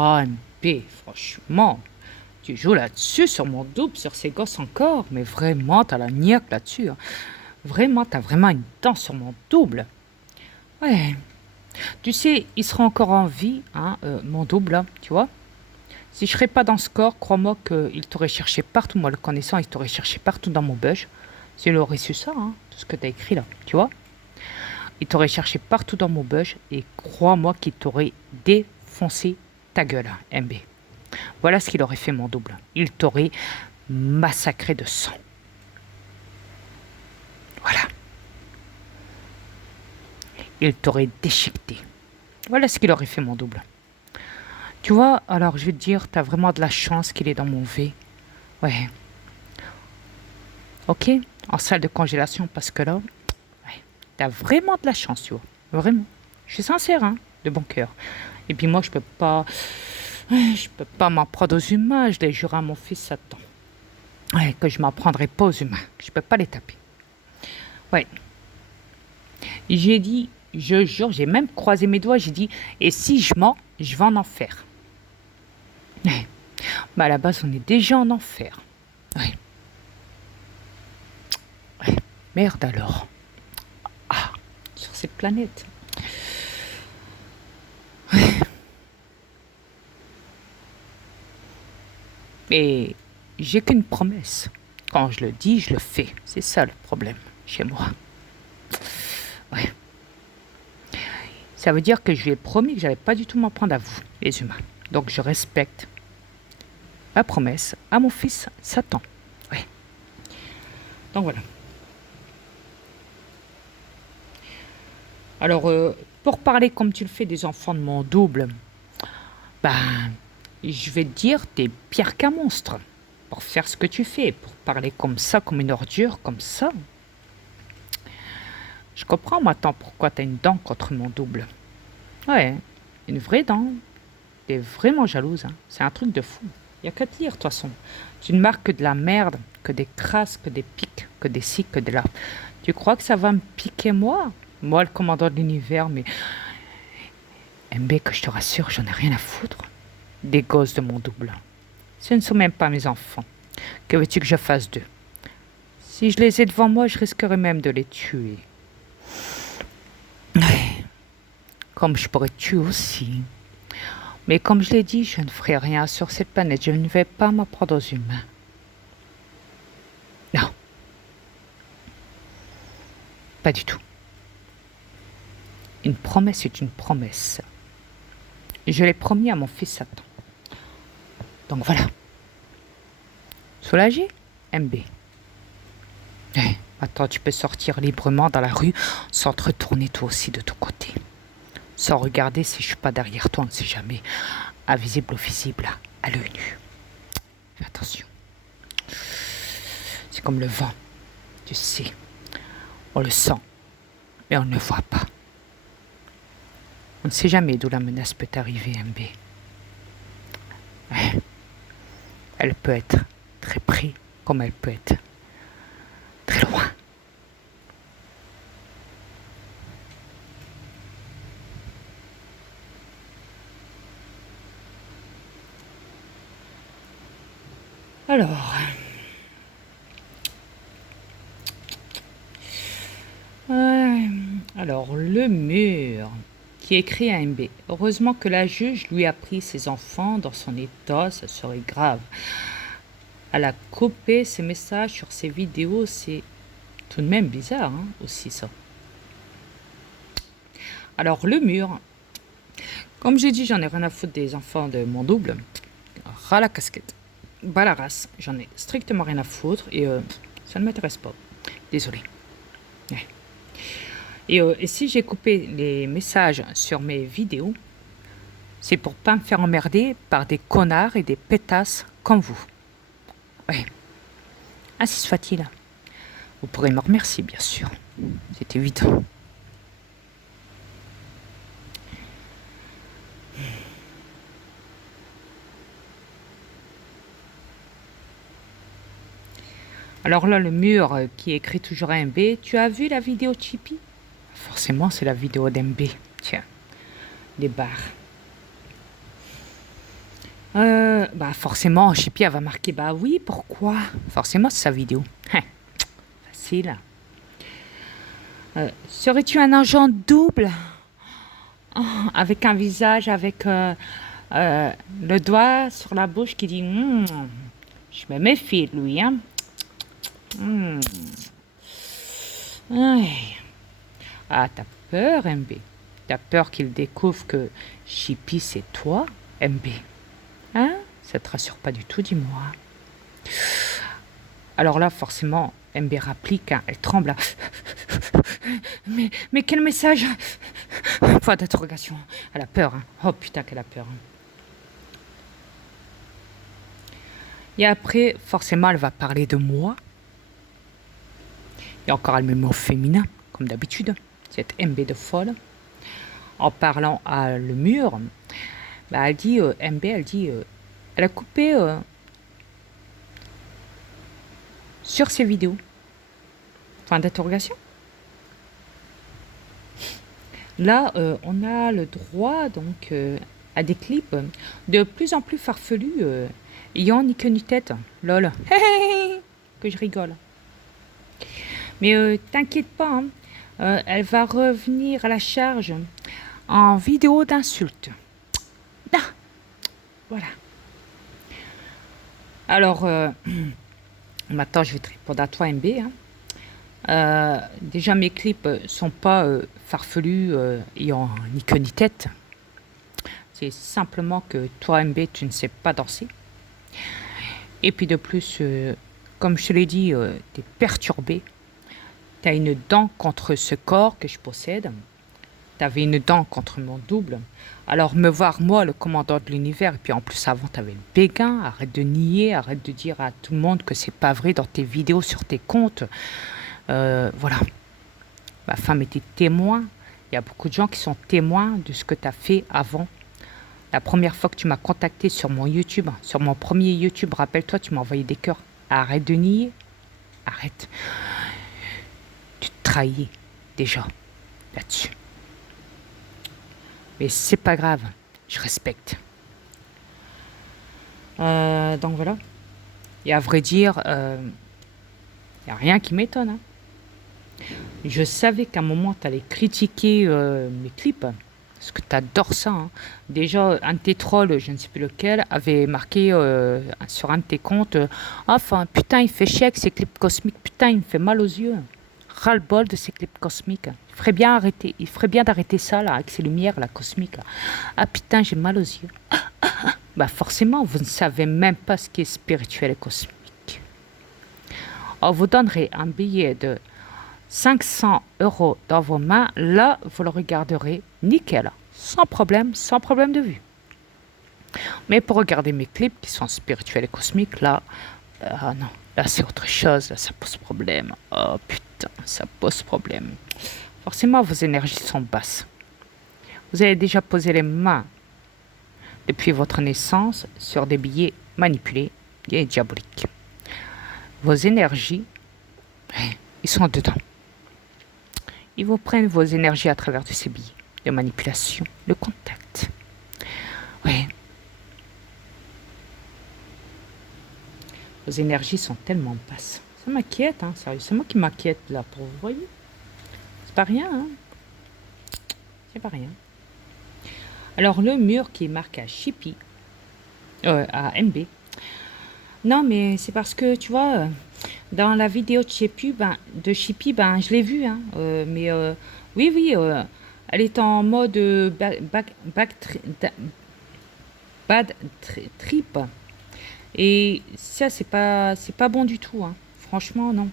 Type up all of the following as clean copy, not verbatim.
Ah, MP, franchement, tu joues là-dessus sur mon double, sur ces gosses encore, mais vraiment, t'as la niaque là-dessus, hein. Vraiment, t'as vraiment une dent sur mon double. Ouais, tu sais, il sera encore en vie, hein, mon double, là, tu vois. Si je serais pas dans ce corps, crois-moi qu'il t'aurait cherché partout, moi le connaissant, il t'aurait cherché partout dans mon bush. S'il aurait su ça, hein, tout ce que t'as écrit là, tu vois. Il t'aurait cherché partout dans mon bush et crois-moi qu'il t'aurait défoncé ta gueule, hein, MB. Voilà ce qu'il aurait fait mon double. Il t'aurait massacré de sang. Voilà. Il t'aurait déchiqueté. Voilà ce qu'il aurait fait mon double. Tu vois, alors je vais te dire, t'as vraiment de la chance qu'il est dans mon V. Ouais. Ok? En salle de congélation parce que là, ouais, t'as vraiment de la chance, tu vois. Vraiment. Je suis sincère, hein, de bon cœur. Et puis moi, je peux pas m'en prendre aux humains. Je l'ai juré à mon fils Satan. Ouais, que je m'en prendrai pas aux humains. Que je peux pas les taper. Ouais. J'ai dit, je jure, j'ai même croisé mes doigts. J'ai dit, et si je mens, je vais en enfer. Ouais. Bah à la base, on est déjà en enfer. Ouais. Ouais. Merde alors. Ah, sur cette planète. Mais j'ai qu'une promesse. Quand je le dis, je le fais. C'est ça le problème chez moi. Ouais. Ça veut dire que je lui ai promis que j'allais pas du tout m'en prendre à vous, les humains. Donc je respecte ma promesse à mon fils Satan. Ouais. Donc voilà. Alors, pour parler comme tu le fais des enfants de mon double, ben, je vais te dire, t'es pire qu'un monstre. Pour faire ce que tu fais, pour parler comme ça, comme une ordure, comme ça. Je comprends maintenant pourquoi t'as une dent contre mon double. Ouais, une vraie dent. T'es vraiment jalouse, hein. C'est un truc de fou. Y a qu'à te lire, de toute façon. Tu ne marques que de la merde, que des crasses, que des pics, que des ci, que des là. Tu crois que ça va me piquer moi? Moi, le commandant de l'univers, mais MB, que je te rassure, j'en ai rien à foutre. Des gosses de mon double. Ce ne sont même pas mes enfants. Que veux-tu que je fasse d'eux? Si je les ai devant moi, je risquerais même de les tuer. Ouais, comme je pourrais tuer aussi. Mais comme je l'ai dit, je ne ferai rien sur cette planète. Je ne vais pas m'en prendre aux humains. Non, pas du tout. Une promesse est une promesse. Je l'ai promis à mon fils Satan. Donc voilà. Soulagé, MB. Attends, tu peux sortir librement dans la rue sans te retourner toi aussi de ton côté. Sans regarder si je suis pas derrière toi, on ne sait jamais. Invisible ou visible, à l'œil nu. Fais attention. C'est comme le vent, tu sais. On le sent, mais on ne le voit pas. On ne sait jamais d'où la menace peut arriver, MB. Ouais. Elle peut être très près, comme elle peut être très loin. Alors, ouais, alors le mur qui écrit à MB. Heureusement que la juge lui a pris ses enfants dans son état, ça serait grave. Elle a coupé ses messages sur ses vidéos, c'est tout de même bizarre, hein, aussi ça. Alors le mur, comme j'ai dit, j'en ai rien à foutre des enfants de mon double. Ras la casquette. Bas la race, j'en ai strictement rien à foutre et ça ne m'intéresse pas. Désolé. Ouais. Et si j'ai coupé les messages sur mes vidéos, c'est pour pas me faire emmerder par des connards et des pétasses comme vous. Ouais. Ainsi soit-il. Vous pourrez me remercier, bien sûr. C'est évident. Alors là, le mur qui écrit toujours MB, tu as vu la vidéo Chippy? Forcément, c'est la vidéo d'MB. Tiens, les barres. Bah forcément, Chippy, elle va marquer, bah oui, pourquoi? Forcément, c'est sa vidéo. Facile. Serais-tu un agent double? Avec un visage, avec le doigt sur la bouche qui dit, je me méfie de lui, hein. Hmm. Ouais. Ah, t'as peur, MB. T'as peur qu'il découvre que Chippy, c'est toi, MB. Hein? Ça te rassure pas du tout, dis-moi. Alors là, forcément, MB rapplique, hein, elle tremble. Mais quel message? Point d'interrogation. Elle a peur, hein. Oh putain, qu'elle a peur, hein. Et après, forcément, elle va parler de moi. Et encore, elle me met au féminin, comme d'habitude. Cette MB de folle. En parlant à le mur, bah, elle dit, MB, elle dit, elle a coupé sur ses vidéos. Point d'interrogation. Là, on a le droit donc à des clips de plus en plus farfelus, ayant ni queue ni tête. Lol. Que je rigole. Mais t'inquiète pas, hein, elle va revenir à la charge en vidéo d'insulte. Ah, voilà. Alors, maintenant, je vais te répondre à toi, MB. Hein. Déjà, mes clips sont pas farfelus ayant ni queue ni tête. C'est simplement que toi, MB, tu ne sais pas danser. Et puis de plus, comme je te l'ai dit, tu es perturbé. Tu as une dent contre ce corps que je possède. Tu avais une dent contre mon double. Alors me voir, moi, le commandant de l'univers, et puis en plus avant, tu avais le béguin. Arrête de nier, arrête de dire à tout le monde que c'est pas vrai dans tes vidéos, sur tes comptes. Voilà. Ma femme était témoin. Il y a beaucoup de gens qui sont témoins de ce que tu as fait avant. La première fois que tu m'as contacté sur mon YouTube, sur mon premier YouTube, rappelle-toi, tu m'as envoyé des cœurs. Arrête de nier. Arrête. Tu te trahis déjà là-dessus. Mais c'est pas grave. Je respecte. Donc voilà. Et à vrai dire, il n'y a rien qui m'étonne. Hein. Je savais qu'à un moment, tu allais critiquer mes clips. Parce que tu adores ça. Hein. Déjà, un de tes trolls, je ne sais plus lequel, avait marqué sur un de tes comptes enfin, putain, il fait chier avec ses clips cosmiques. Putain, il me fait mal aux yeux. Ras-le-bol de ces clips cosmiques. Il ferait bien d'arrêter ça, là, avec ces lumières, là, cosmiques. Là. Ah putain, j'ai mal aux yeux. Bah forcément, vous ne savez même pas ce qui est spirituel et cosmique. On vous donnerait un billet de 500 € dans vos mains, là, vous le regarderez nickel, sans problème de vue. Mais pour regarder mes clips qui sont spirituels et cosmiques, là, non, là c'est autre chose, là ça pose problème. Oh putain, ça pose problème. Forcément, vos énergies sont basses. Vous avez déjà posé les mains depuis votre naissance sur des billets manipulés et diaboliques. Vos énergies, ils sont dedans. Ils vous prennent vos énergies à travers de ces billets de manipulation, le contact. Ouais. Vos énergies sont tellement basses. Ça m'inquiète, hein, sérieux. C'est moi qui m'inquiète là, pour vous voyez. C'est pas rien, hein. C'est pas rien. Alors le mur qui est marqué à Chippy, à MB. Non, mais c'est parce que tu vois, dans la vidéo de Chippy, je l'ai vu, hein. Oui, elle est en mode bad trip. Et ça, c'est pas bon du tout, hein. Franchement, non.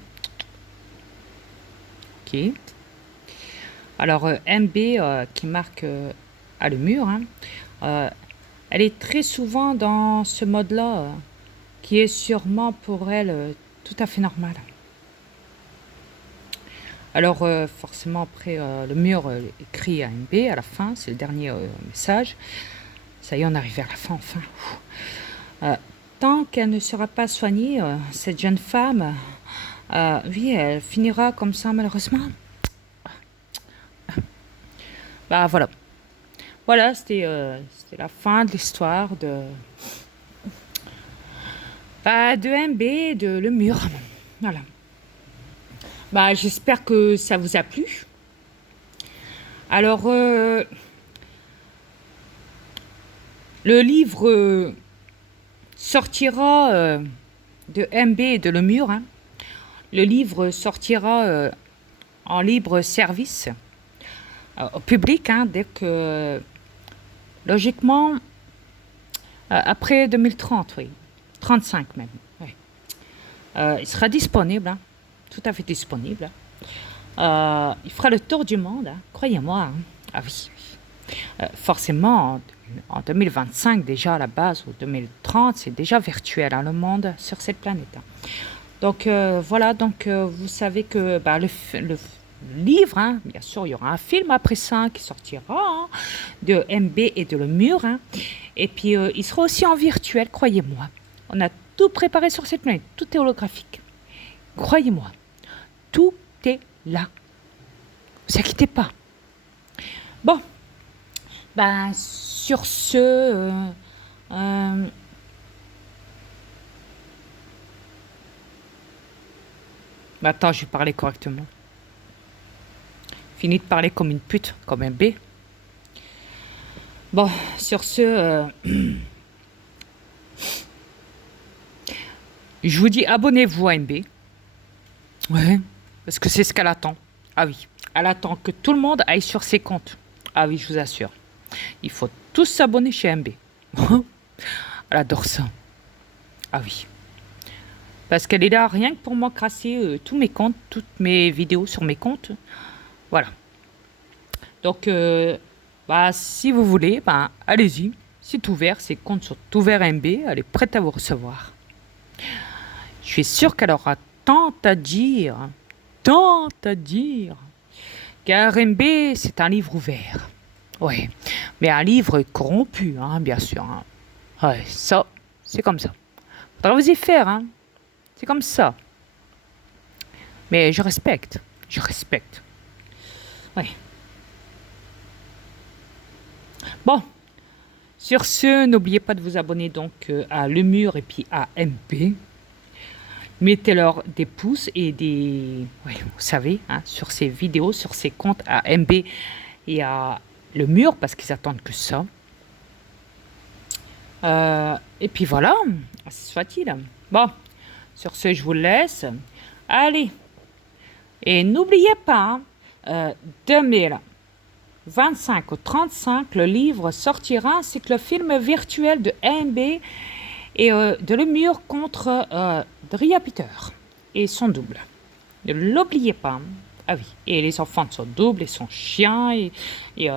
Ok. Alors, MB qui marque à le mur, hein, elle est très souvent dans ce mode-là, qui est sûrement pour elle tout à fait normal. Alors, forcément, après, le mur écrit à MB à la fin, c'est le dernier message. Ça y est, on arrive vers la fin, enfin. Tant qu'elle ne sera pas soignée, cette jeune femme, oui, elle finira comme ça, malheureusement. Bah voilà. Voilà, c'était la fin de l'histoire de Bah, de MB, de Le Mur. Voilà. Bah, j'espère que ça vous a plu. Alors, le livre sortira de MB et de Le Mur. Hein. Le livre sortira en libre service au public, hein, dès que, logiquement, après 2030, oui. 35 même. Oui. Il sera disponible, hein, tout à fait disponible. Il fera le tour du monde, hein, croyez-moi. Hein. Ah oui. Forcément, en 2025 déjà à la base, ou 2030, c'est déjà virtuel, hein, le monde sur cette planète. Hein. Donc voilà, donc vous savez que bah, le livre, hein, bien sûr, il y aura un film après ça qui sortira hein, de MB et de Le Mur. Hein. Et puis il sera aussi en virtuel, croyez-moi. On a tout préparé sur cette planète, tout est holographique. Croyez-moi, tout est là. Ne vous inquiétez pas. Bon, ben sur ce, attends, je vais parler correctement. Fini de parler comme une pute, comme un B. Bon, sur ce, je vous dis abonnez-vous à MB. Ouais, parce que c'est ce qu'elle attend. Ah oui, elle attend que tout le monde aille sur ses comptes. Ah oui, je vous assure. Il faut tous s'abonner chez MB. Elle adore ça. Ah oui. Parce qu'elle est là rien que pour m'encrasser tous mes comptes, toutes mes vidéos sur mes comptes. Voilà. Donc, bah, si vous voulez, bah, allez-y. C'est ouvert, ses comptes sont ouverts à MB. Elle est prête à vous recevoir. Je suis sûr qu'elle aura tant à dire. Tant à dire. Car MB, c'est un livre ouvert. Ouais. Mais un livre corrompu, hein, bien sûr. Hein. Ouais, ça, c'est comme ça. Faudra vous y faire, hein. C'est comme ça. Mais je respecte. Je respecte. Ouais. Bon. Sur ce, n'oubliez pas de vous abonner donc à Le Mur et puis à MP. Mettez-leur des pouces et des... Ouais, vous savez, hein, sur ces vidéos, sur ces comptes à MB et à Le Mur, parce qu'ils attendent que ça. Et puis voilà, soit-il. Bon, sur ce, je vous laisse. Allez. Et n'oubliez pas, 2025 au 35, le livre sortira, ainsi que le film virtuel de MB et de Le Mur contre Dria Peter et son double. Ne l'oubliez pas. Ah oui, et les enfants de son double et son chien et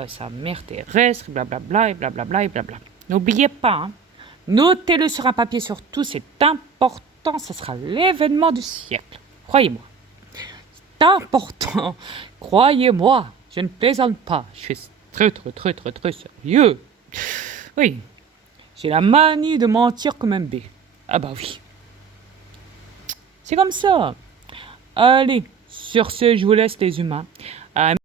sa mère terrestre, blablabla et blablabla et blabla. N'oubliez pas, hein. Notez-le sur un papier surtout, c'est important, ce sera l'événement du siècle. Croyez-moi. C'est important. Croyez-moi, je ne plaisante pas. Je suis très sérieux. Oui, j'ai la manie de mentir comme un B. Ah bah oui. C'est comme ça. Allez, sur ce, je vous laisse les humains.